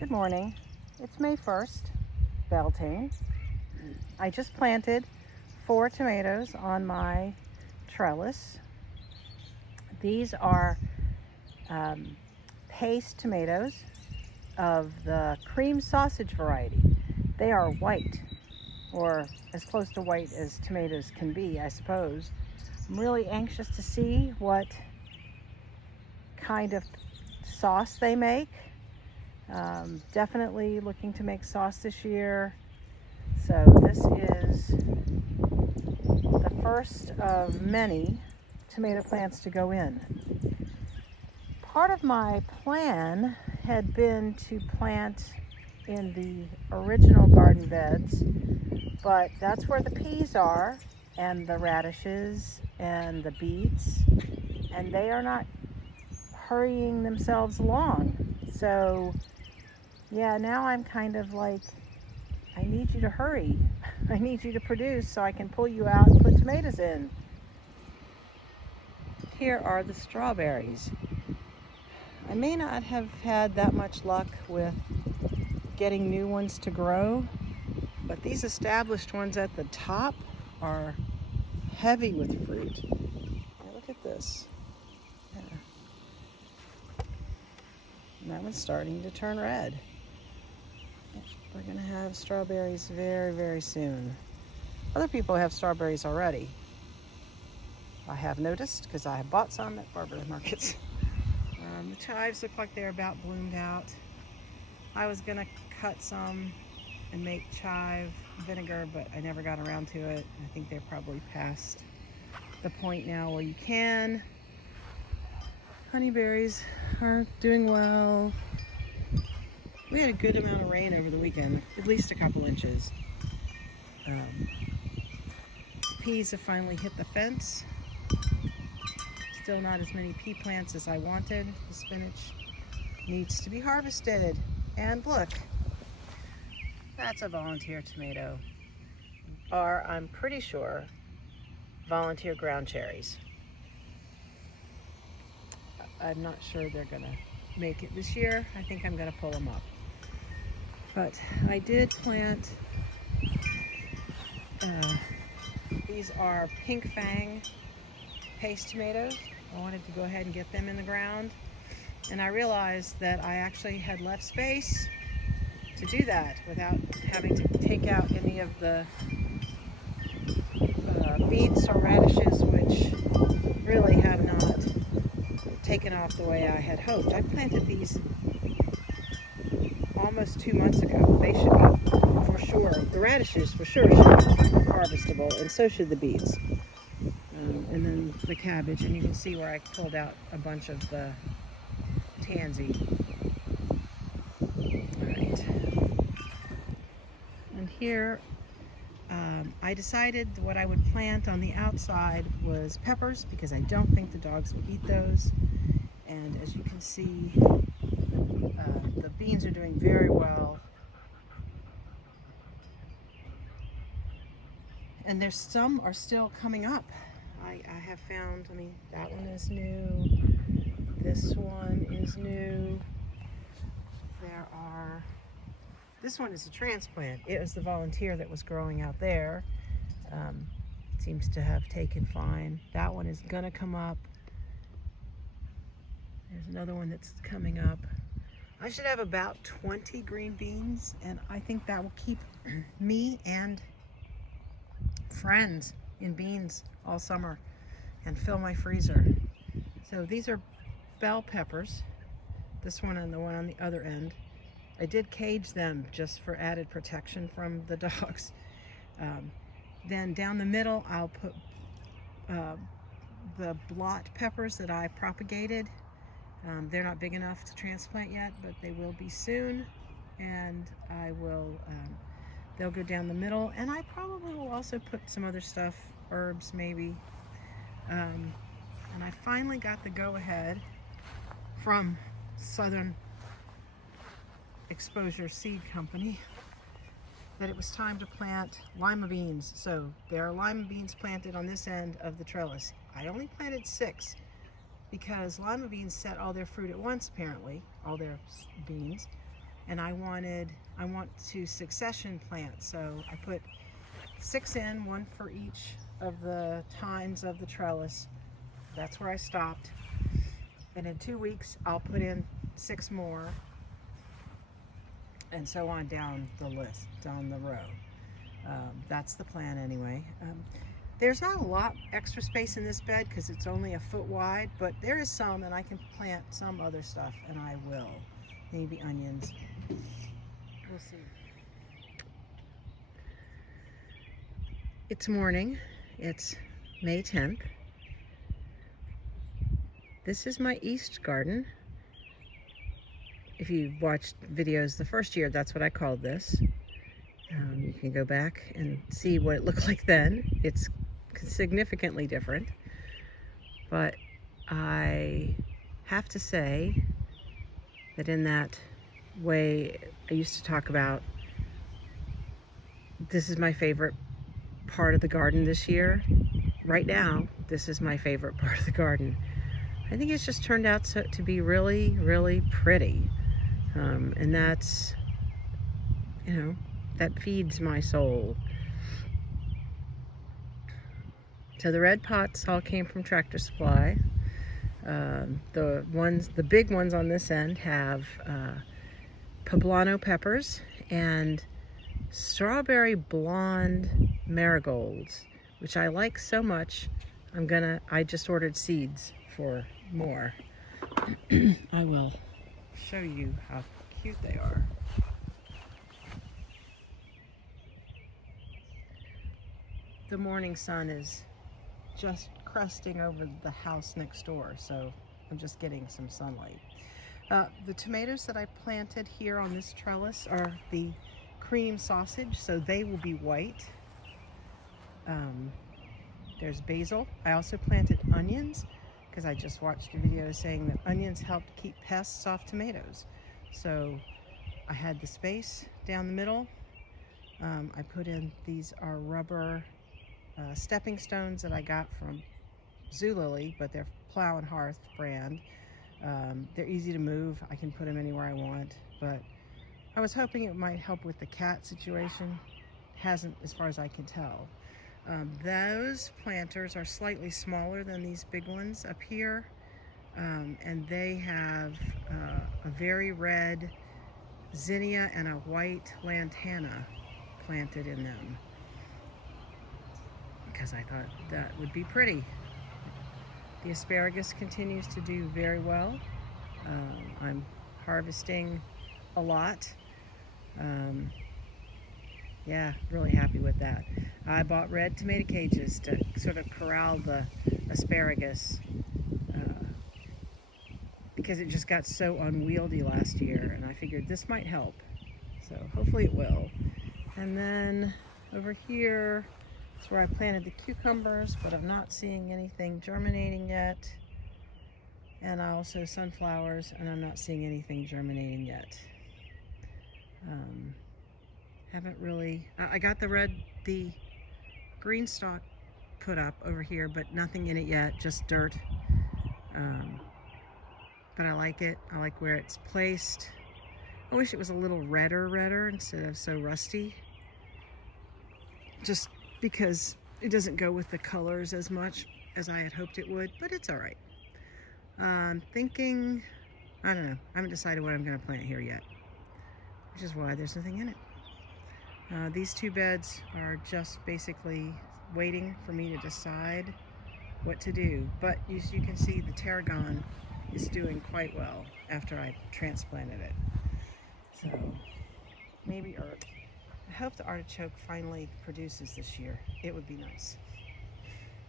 Good morning. It's May 1st, Beltane. I just planted 4 tomatoes on my trellis. These are paste tomatoes of the cream sausage variety. They are white, or as close to white as tomatoes can be, I suppose. I'm really anxious to see what kind of sauce they make. Definitely looking to make sauce this year. So this is the first of many tomato plants to go in. Part of my plan had been to plant in the original garden beds, but that's where the peas are and the radishes and the beets, and they are not hurrying themselves along. So yeah, now I'm kind of like, I need you to hurry. I need you to produce so I can pull you out and put tomatoes in. Here are the strawberries. I may not have had that much luck with getting new ones to grow, but these established ones at the top are heavy with fruit. Now look at this. Yeah. And that one's starting to turn red. We're going to have strawberries very, very soon. Other people have strawberries already. I have noticed because I have bought some at farmers markets. The chives look like they're about bloomed out. I was going to cut some and make chive vinegar, but I never got around to it. I think they're probably past the point now where you can. Honeyberries are doing well. We had a good amount of rain over the weekend, at least a couple inches. Peas have finally hit the fence. Still not as many pea plants as I wanted. The spinach needs to be harvested. And look, that's a volunteer tomato. Or I'm pretty sure volunteer ground cherries. I'm not sure they're gonna make it this year. I think I'm gonna pull them up. But I did plant, these are Pink Fang paste tomatoes. I wanted to go ahead and get them in the ground. And I realized that I actually had left space to do that without having to take out any of the beets or radishes, which really have not taken off the way I had hoped. I planted these almost 2 months ago. They should be, for sure, the radishes for sure should be harvestable, and so should the beets. And then the cabbage, and you can see where I pulled out a bunch of the tansy. All right. And here, I decided what I would plant on the outside was peppers, because I don't think the dogs would eat those. And as you can see, the beans are doing very well. And there's some are still coming up. I have found, that one is new. This one is new. This one is a transplant. It was the volunteer that was growing out there. Seems to have taken fine. That one is gonna come up. There's another one that's coming up. I should have about 20 green beans, and I think that will keep me and friends in beans all summer and fill my freezer. So these are bell peppers, this one and the one on the other end. I did cage them just for added protection from the dogs. Then down the middle I'll put the blot peppers that I propagated. They're not big enough to transplant yet, but they will be soon, and I will they'll go down the middle, and I probably will also put some other stuff, herbs maybe. And I finally got the go-ahead from Southern Exposure Seed Company that it was time to plant lima beans. So there are lima beans planted on this end of the trellis. I only planted 6 because lima beans set all their fruit at once, apparently, all their beans. and I want to succession plant. So I put 6 in, one for each of the tines of the trellis. That's where I stopped. And in 2 weeks, I'll put in 6 more, and so on down the list, down the row. That's the plan anyway. There's not a lot extra space in this bed because it's only a foot wide, but there is some, and I can plant some other stuff, and I will. Maybe onions. We'll see. It's morning. It's May 10th. This is my east garden. If you watched videos the first year, that's what I called this. You can go back and see what it looked like then. It's significantly different, but I have to say that in that way I used to talk about, this is my favorite part of the garden this year. Right now, this is my favorite part of the garden. I think it's just turned out to be really, really pretty. And that's, that feeds my soul. So the red pots all came from Tractor Supply. The big ones on this end have poblano peppers and strawberry blonde marigolds, which I like so much. I just ordered seeds for more. I will show you how cute they are. The morning sun is just cresting over the house next door, so I'm just getting some sunlight. The tomatoes that I planted here on this trellis are the cream sausage, so they will be white. There's basil. I also planted onions because I just watched a video saying that onions help keep pests off tomatoes. So I had the space down the middle. I put in, these are rubber stepping stones that I got from Zulily, but they're Plow and Hearth brand. They're easy to move. I can put them anywhere I want, but I was hoping it might help with the cat situation. Hasn't, as far as I can tell. Those planters are slightly smaller than these big ones up here, and they have a very red zinnia and a white lantana planted in them, because I thought that would be pretty. The asparagus continues to do very well. I'm harvesting a lot. Yeah, really happy with that. I bought red tomato cages to sort of corral the asparagus because it just got so unwieldy last year, and I figured this might help. So hopefully it will. And then over here, that's where I planted the cucumbers, but I'm not seeing anything germinating yet. And also sunflowers, and I'm not seeing anything germinating yet. Haven't really, I got the green stalk put up over here, but nothing in it yet, just dirt. But I like it. I like where it's placed. I wish it was a little redder instead of so rusty. Just because it doesn't go with the colors as much as I had hoped it would, but it's all right. I'm thinking, I don't know, I haven't decided what I'm going to plant here yet, which is why there's nothing in it. These two beds are just basically waiting for me to decide what to do, but as you can see, the tarragon is doing quite well after I transplanted it. So maybe earth. I hope the artichoke finally produces this year. It would be nice.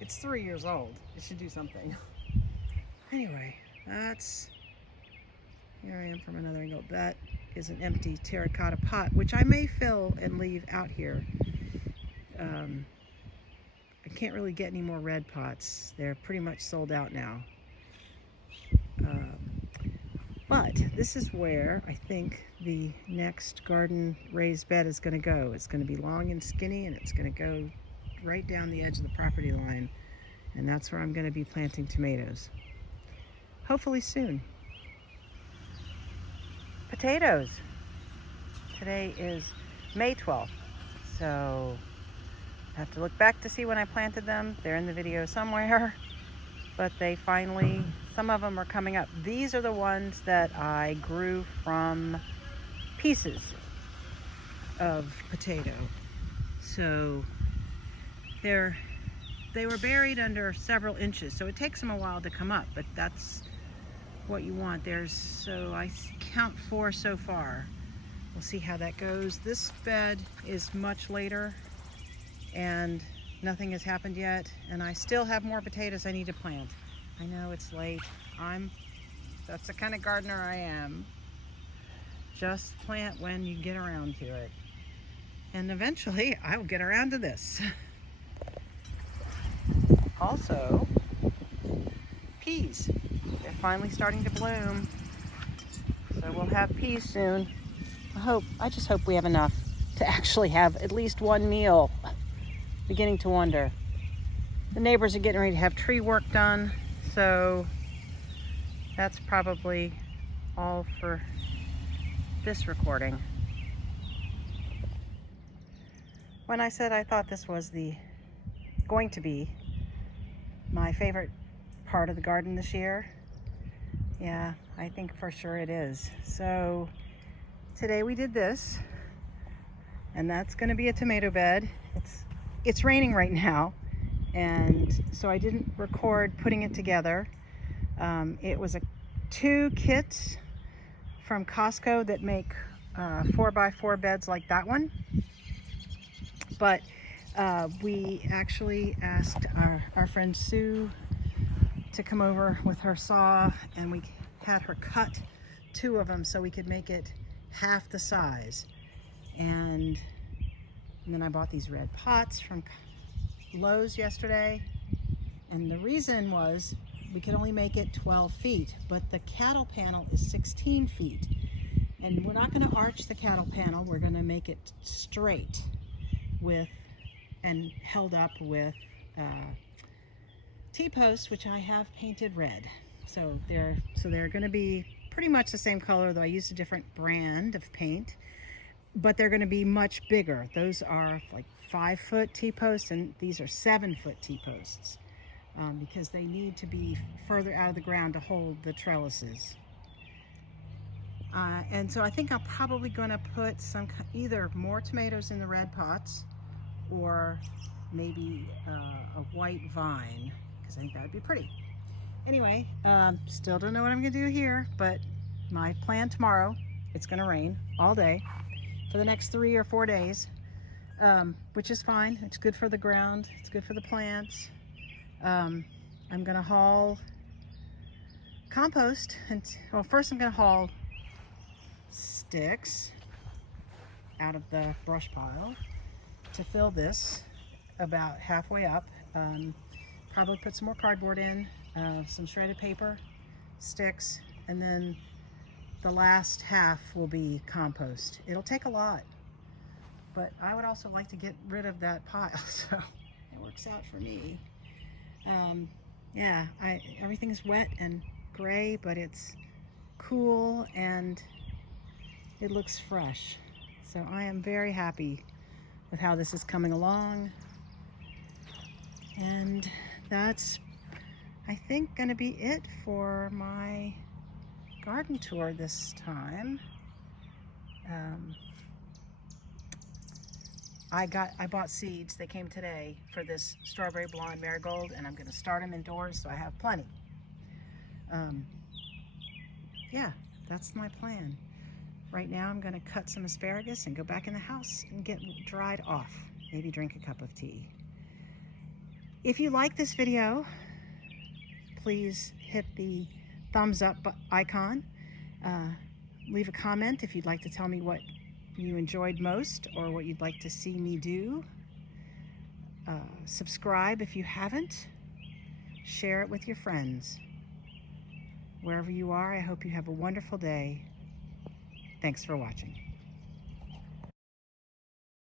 It's 3 years old. It should do something. Anyway, here I am from another angle. That is an empty terracotta pot, which I may fill and leave out here. I can't really get any more red pots. They're pretty much sold out now. But this is where I think the next garden raised bed is going to go. It's going to be long and skinny, and it's going to go right down the edge of the property line. And that's where I'm going to be planting tomatoes. Hopefully soon. Potatoes. Today is May 12th, so I have to look back to see when I planted them. They're in the video somewhere, but they finally, some of them are coming up. These are the ones that I grew from pieces of potato. So they were buried under several inches, so it takes them a while to come up, but that's what you want. So I count 4 so far. We'll see how that goes. This bed is much later and nothing has happened yet, and I still have more potatoes I need to plant. I know it's late. That's the kind of gardener I am. Just plant when you get around to it. And eventually I will get around to this. Also, peas. They're finally starting to bloom. So we'll have peas soon. I just hope we have enough to actually have at least one meal. Beginning to wonder. The neighbors are getting ready to have tree work done, so that's probably all for this recording. When I said I thought this was going to be my favorite part of the garden this year, yeah, I think for sure it is. So today we did this, and that's going to be a tomato bed. It's raining right now, and so I didn't record putting it together. It was 2 kits from Costco that make 4x4 beds like that one. But we actually asked our friend Sue to come over with her saw, and we had her cut 2 of them so we could make it half the size. And then I bought these red pots from Lowe's yesterday, and the reason was we could only make it 12 feet, but the cattle panel is 16 feet. And we're not going to arch the cattle panel, we're going to make it straight and held up with T-posts, which I have painted red. So they're going to be pretty much the same color, though I used a different brand of paint, but they're going to be much bigger. Those are like 5-foot T-posts, and these are 7-foot T-posts because they need to be further out of the ground to hold the trellises. And so I think I'm probably going to put either more tomatoes in the red pots, or maybe a white vine, because I think that would be pretty. Anyway, still don't know what I'm going to do here, but my plan tomorrow, it's going to rain all day for the next 3 or 4 days, which is fine. It's good for the ground. It's good for the plants. I'm going to haul compost. Well, first I'm going to haul sticks out of the brush pile to fill this about halfway up. Probably put some more cardboard in, some shredded paper, sticks, and then the last half will be compost. It'll take a lot, but I would also like to get rid of that pile, so it works out for me. Yeah, everything's wet and gray, but it's cool and it looks fresh. So I am very happy with how this is coming along. And that's, I think, gonna be it for my garden tour this time. I bought seeds. They came today for this strawberry blonde marigold, and I'm gonna start them indoors so I have plenty. Yeah, that's my plan. Right now I'm gonna cut some asparagus and go back in the house and get dried off. Maybe drink a cup of tea. If you like this video, please hit the thumbs up icon. Leave a comment if you'd like to tell me what you enjoyed most or what you'd like to see me do. Subscribe if you haven't. Share it with your friends. Wherever you are, I hope you have a wonderful day. Thanks for watching.